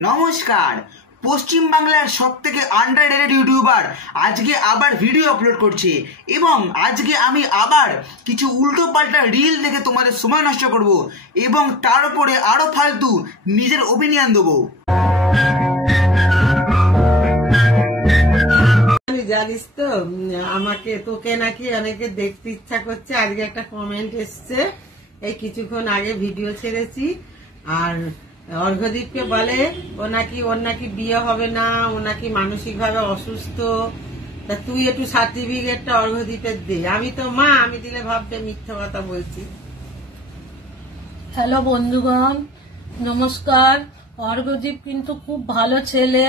নমস্কার। পশ্চিম বাংলার সবথেকে আন্ডাররেটেড ইউটিউবার আজকে আবার ভিডিও আপলোড করছে এবং আজকে আমি আবার কিছু উল্টো পাল্টা রিল দেখে তোমাদের সময় নষ্ট করব এবং তার উপরে আরো ফালতু নিজের ওপিনিয়ন দেবো। জানিস তো আমাকে তোকে নাকি অনেকে দেখতে ইচ্ছা করছে। আজকে একটা কমেন্ট এসছে, এই কিছুক্ষণ আগে ভিডিও ছেড়েছি। আর অর্ঘদীপকে বলে ওর নাকি বিয়ে হবে না, ও নাকি মানসিক ভাবে অসুস্থ। তা তুই একটু সার্টিফিকেটটা অর্ঘদীপের দে। আমি তো মা, আমি দিলে ভাববে মিথ্যা কথা বলছি। হ্যালো বন্ধুগণ, নমস্কার। অর্ঘদীপ কিন্তু খুব ভালো ছেলে।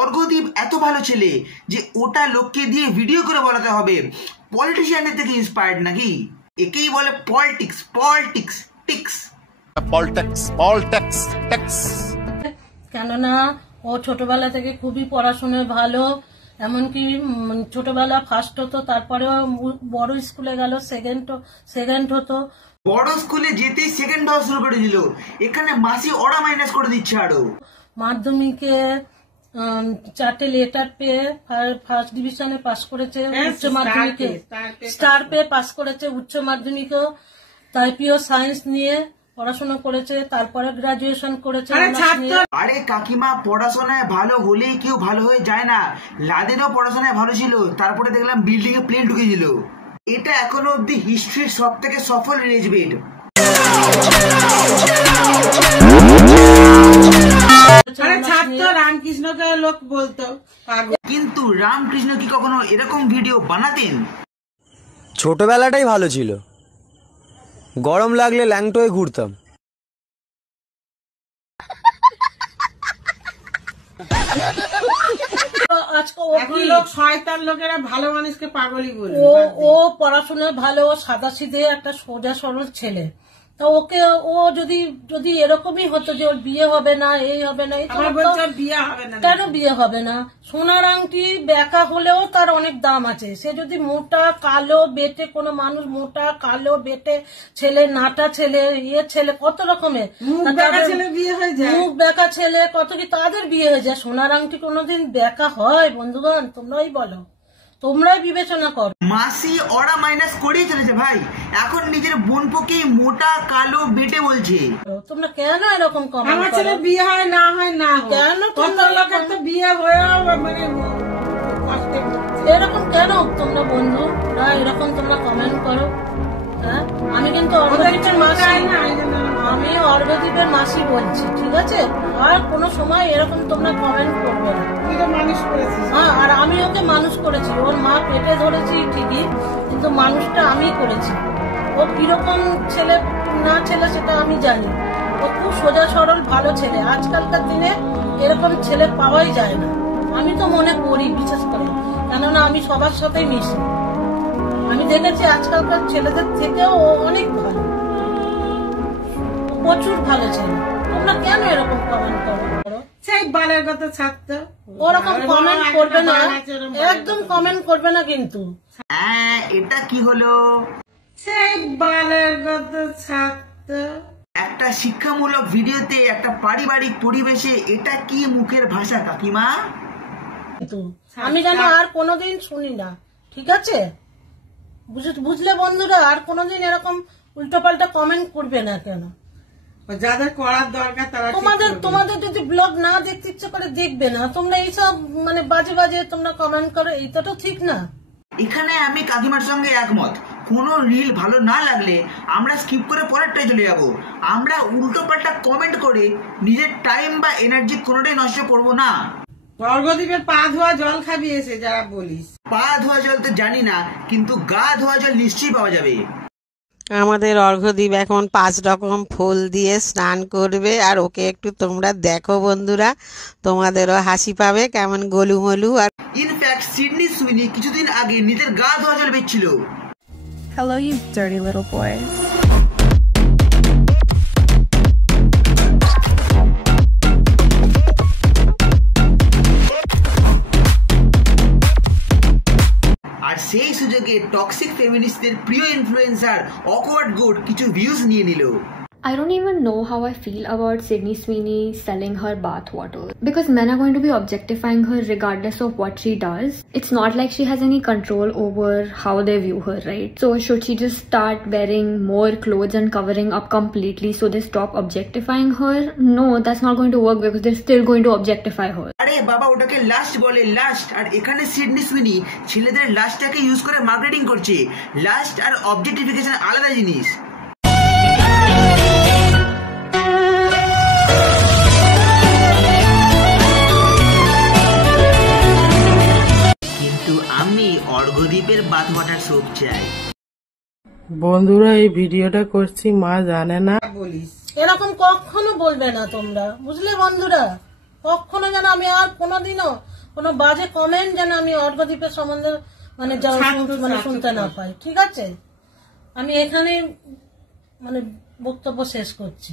অর্ঘদীপ এত ভালো ছেলে যে ওটা লোককে দিয়ে ভিডিও করে বলাতে হবে। পলিটিশিয়ানের থেকে ইন্সপায়ার্ড নাকি? একেই বলে politics, politics ticks, politics, politics ticks. কেননা ও ছোটবেলা থেকে খুবই পড়াশোনায় ভালো, এমনকি ছোটবেলা ফার্স্ট হতো, তারপরেও বড় স্কুলে গেল সেকেন্ড হতো। বড় স্কুলে যেতেই সেকেন্ড হওয়া শুরু করে দিল। এখানে মাসি ওরা মাইনাস করে দিচ্ছে আরো। মাধ্যমিকে 4টে লেটার পেয়ে ফার্স্ট ডিভিশনে পাস করেছে, উচ্চ মাধ্যমিকে স্টার পেয়ে পাস করেছে, উচ্চ মাধ্যমিকেও তাই পিও সায়েন্স নিয়ে পড়াশোনা করেছে, তারপরে গ্রাজুয়েশন করেছে। আরে কাকিমা, পড়াশোনায় ভালো হলেই কেউ ভালো হয়ে যায় না। লাদেনও পড়াশোনায় ভালো ছিল, তারপরে দেখলাম বিল্ডিং এ প্লেন ঢুকে দিল। এটা এখনো অব্দি হিস্ট্রির সব থেকে সফল রেজবেট। রামকৃষ্ণকে লোক বলতো, কিন্তু রামকৃষ্ণ কি কখনো এরকম ভিডিও বানাতেন? ছোটবেলাটাই ভালো ছিল, গরম লাগলে ল্যাংটোয় ঘুরতাম। শয়তান লোকেরা ভালো মানুষকে পাগলই বলে। ও পড়াশোনায় ভালো, সাদাসিধে একটা সোজা সরল ছেলে। তা ওকে ও যদি এরকমই হতো যে ওর বিয়ে হবে না, এই হবে না, বিয়ে হবে না, কেন বিয়ে হবে না? সোনার আংটি বেকা হলেও তার অনেক দাম আছে। সে যদি মোটা কালো বেটে, কোনো মানুষ মোটা কালো বেটে ছেলে, নাটা ছেলে, ছেলে, কত রকমের মুখ বেকা ছেলে, কত কি তাদের বিয়ে হয়ে যায়। সোনার আংটি কোনোদিন বেকা হয়? বন্ধুগণ তোমরাই বলো, তোমরাই বিবেচনা করো। মাসি ওরা মাইনাস করেই চলেছে ভাই। এখন নিজের বোন পক্ষে মোটা কালো বেটে বলছে। তোমরা কেন এরকম কমেন্ট করো? আমার ছেলে বিয়ে হয় না হয় না, কেন কত লোকের তো বিয়ে হয়েও মানে কষ্টে এরকম কেন তোমরা বন্ধুরা এরকম তোমরা কমেন্ট করো? হ্যাঁ, আমি কিন্তু অর্ঘদীপের মাসি, আমি অর্ঘদীপের মাসি বলছি, ঠিক আছে? আর কোনো সময় এরকম তোমরা কমেন্ট করবে না। মানুষ করেছি, হ্যাঁ, আর আমি ওকে মানুষ করেছি। ওর মা পেটে ধরেছি ঠিকই, কিন্তু মানুষটা আমি করেছি। ও কিরকম ছেলে না ছেলে সেটা আমি জানি। ও খুব সোজা সরল ভালো ছেলে। আজকালকার দিনে এরকম ছেলে পাওয়াই যায় না, আমি তো মনে করি, বিশেষ করে। কেননা আমি সবার সাথেই মিশি, আমি দেখেছি আজকালকার ছেলেদের থেকেও ও অনেক ভালো, প্রচুর ভালো ছেলে। তোমরা কেন এরকম কমেন্ট করো? সেই বালের কথা ছাড়তো, ওরকম কমেন্ট করবে না, একদম কমেন্ট করবে না কিন্তু। এটা কি হলো? সেই বালের কথা ছাড়তো। একটা শিক্ষামূলক ভিডিওতে একটা পারিবারিক পরিবেশে এটা কি মুখের ভাষা কাকিমা? আমি যেন আর কোনোদিন শুনি না, ঠিক আছে? বুঝলে বন্ধুরা, আর কোনোদিন এরকম উল্টোপাল্টা কমেন্ট করবে না। কেন? যাদের করার দরকার তারা। তোমাদের যদি ব্লগ না দেখতে ইচ্ছে করে দেখবে না, তোমরা এইসব মানে বাজে বাজে তোমরা কমেন্ট করো, এইটা তো ঠিক না। এখানে আমি কাকিমার সঙ্গে একমত। কোনো রিল ভালো না লাগলে আমরা স্কিপ করে পরেরটাই চলে যাব। আমরা উল্টো পাল্টা কমেন্ট করে নিজের টাইম বা এনার্জি কোনোটাই নষ্ট করব না। অর্ঘদীপের পা ধোয়া জল খাবি এসে যারা বলিস। পা ধোয়া জল তো জানি না, কিন্তু গা ধোয়া জল নিশ্চয়ই পাওয়া যাবে। আমাদের অর্ঘদীপ এখন 5 রকম ফুল দিয়ে স্নান করবে। আর ওকে একটু তোমরা দেখো বন্ধুরা, তোমাদেরও হাসি পাবে, কেমন গোলুমলু। আর ইনফ্যাক্ট সিডনি সুইনি কিছুদিন আগে নিজের গা ধোয়া জল বেচছিল। Hello, you dirty little boys. আর সেই সুযোগে টক্সিক ফেমিনিস্টদের প্রিয় ইনফ্লুয়েন্সার অকওয়ার্ড গুড কিছু ভিউজ নিয়ে নিল। I don't even know how I feel about Sydney Sweeney selling her bath water, because men are going to be objectifying her regardless of what she does. It's not like she has any control over how they view her, right? So should she just start wearing more clothes and covering up completely so they stop objectifying her? No, that's not going to work, because they're still going to objectify her. আরে বাবা, ওটাকে last বলে, last. আর এখানে Sydney সুইনি ছেলেদের লাস্টটাকে use করে marketing করছে। Last আর objectification আলাদা জিনিস। আমি অর্ঘদ্বীপের বাথ ওয়াটার সোপ চাই। বন্ধুরা, এই ভিডিওটা করছি, মা জানে না। বলিস এরকম কখনো বলবে না তোমরা, বুঝলে বন্ধুরা? কখনো যেন আমি আর কোনোদিনও কোনো বাজে কমেন্ট যেন আমি অর্ঘদ্বীপের সম্বন্ধে মানে শুনতে না পাই, ঠিক আছে? আমি এখানে মানে বক্তব্য শেষ করছি,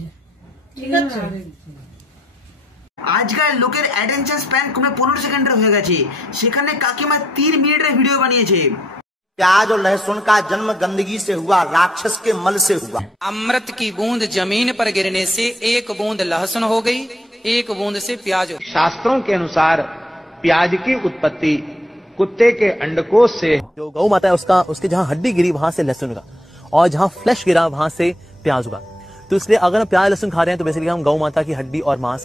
ঠিক আছে? আজকাল লোকের অ্যাটেনশন স্প্যান কমে 15 সেকেন্ডের হয়ে গেছে, সেখানে কাকিমা 3 মিনিটের ভিডিও বানিয়েছে। प्याज और लहसुन का जन्म गंदगी से हुआ, राक्षस के मल से हुआ। अमृत की बूंद जमीन पर गिरने से एक बूंद लहसुन हो गई, एक बूंद से प्याज। शास्त्रों के अनुसार प्याज की उत्पत्ति कुत्ते के अंडकोश से। जो गौ माता है उसके जहाँ हड्डी गिरी वहां से लहसुन उगा, और जहाँ फ्लैश गिरा वहां से प्याज उगा। तो इसलिए अगर हम प्याज लहसुन खा रहे हैं तो बेसिकली हम गौ माता की हड्डी और मांस।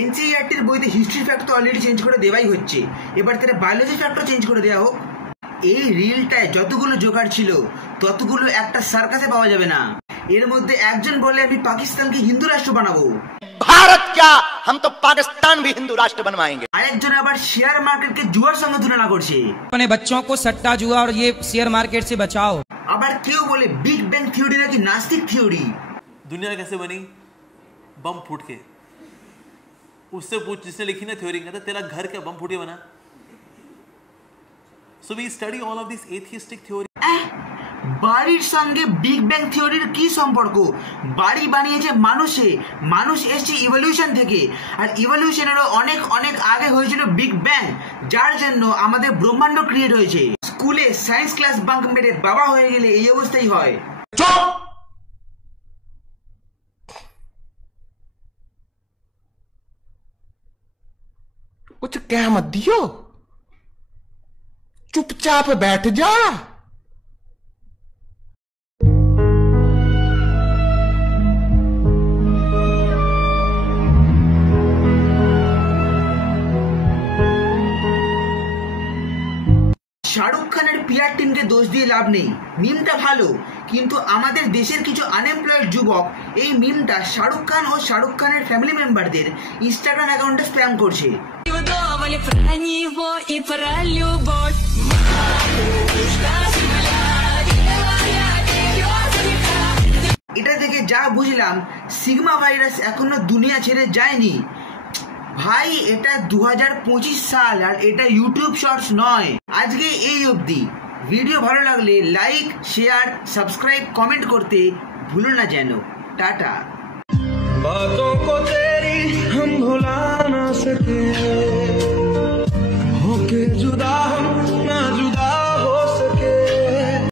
এনসিইআরটির বইতে হিস্ট্রি ফ্যাক্ট তো অলরেডি চেঞ্জ করে দেওয়াই হচ্ছে, এবার তারা বায়োলজি ফ্যাক্টও চেঞ্জ করে দেওয়া হোক। এই রিলটায় যতগুলো জোগাড় ছিল ততগুলো একটা সার্কাসে পাওয়া যাবে না। এর মধ্যে একজন বলে আমি পাকিস্তানকে হিন্দু রাষ্ট্র বানাবো। भारत क्या, हम तो पाकिस्तान भी हिंदू राष्ट्र बनवाएंगे। আরেকজন আবার শেয়ার মার্কেটকে জুয়ার সঙ্গে তুলনা করছে। अपने बच्चों को सट्टा जुआ और ये शेयर मार्केट से बचाओ। আবার কেউ বলে बिग बैंग থিওরি নাকি नास्तिक থিওরি। दुनिया कैसे बनी? बम फूट के। उससे पूछ जिसने लिखी ना थ्योरी, कहता तेरा घर क्या बम फूट के बना? So we study all of these atheistic theories. বাড়ির সঙ্গে বিগ ব্যাং থিওরির কি সম্পর্ক? বাড়ি বানিয়েছে মানুষে, মানুষ এসেছে ইভলিউশন থেকে, আর ইভলিউশনেরও অনেক অনেক আগে হয়েছিল বিগ ব্যাং, যার জন্য আমাদের ব্রহ্মাণ্ড ক্রিয়েট হয়েছে। স্কুলে সায়েন্স ক্লাস বাঙ্ক মেরে বাবা হয়ে গেলে এই অবস্থাই হয়। कुछ कह मत दियो, चुपचाप बैठ जा। শাহরুখ খানের পিআর টিমকে দোষ দিয়ে লাভ নেই, মিমটা ভালো, কিন্তু আমাদের দেশের কিছু আনএমপ্লয়েড যুবক এই মিমটা শাহরুখ খান ও শাহরুখ খানের ফ্যামিলি মেম্বারদের ইনস্টাগ্রাম অ্যাকাউন্টে স্প্যাম করছে। এটা থেকে যা বুঝলাম, সিগমা ভাইরাস এখনো দুনিয়া ছেড়ে যায়নি। ভাই, এটা 2025 সাল, আর এটা ইউটিউব শর্টস নয়। আজকে এই অবধি। ভিডিও ভালো লাগলে লাইক, শেয়ার, সাবস্ক্রাইব, কমেন্ট করতে ভুলো না যেন। টাটা। बातों को तेरी हम भुला ना सके।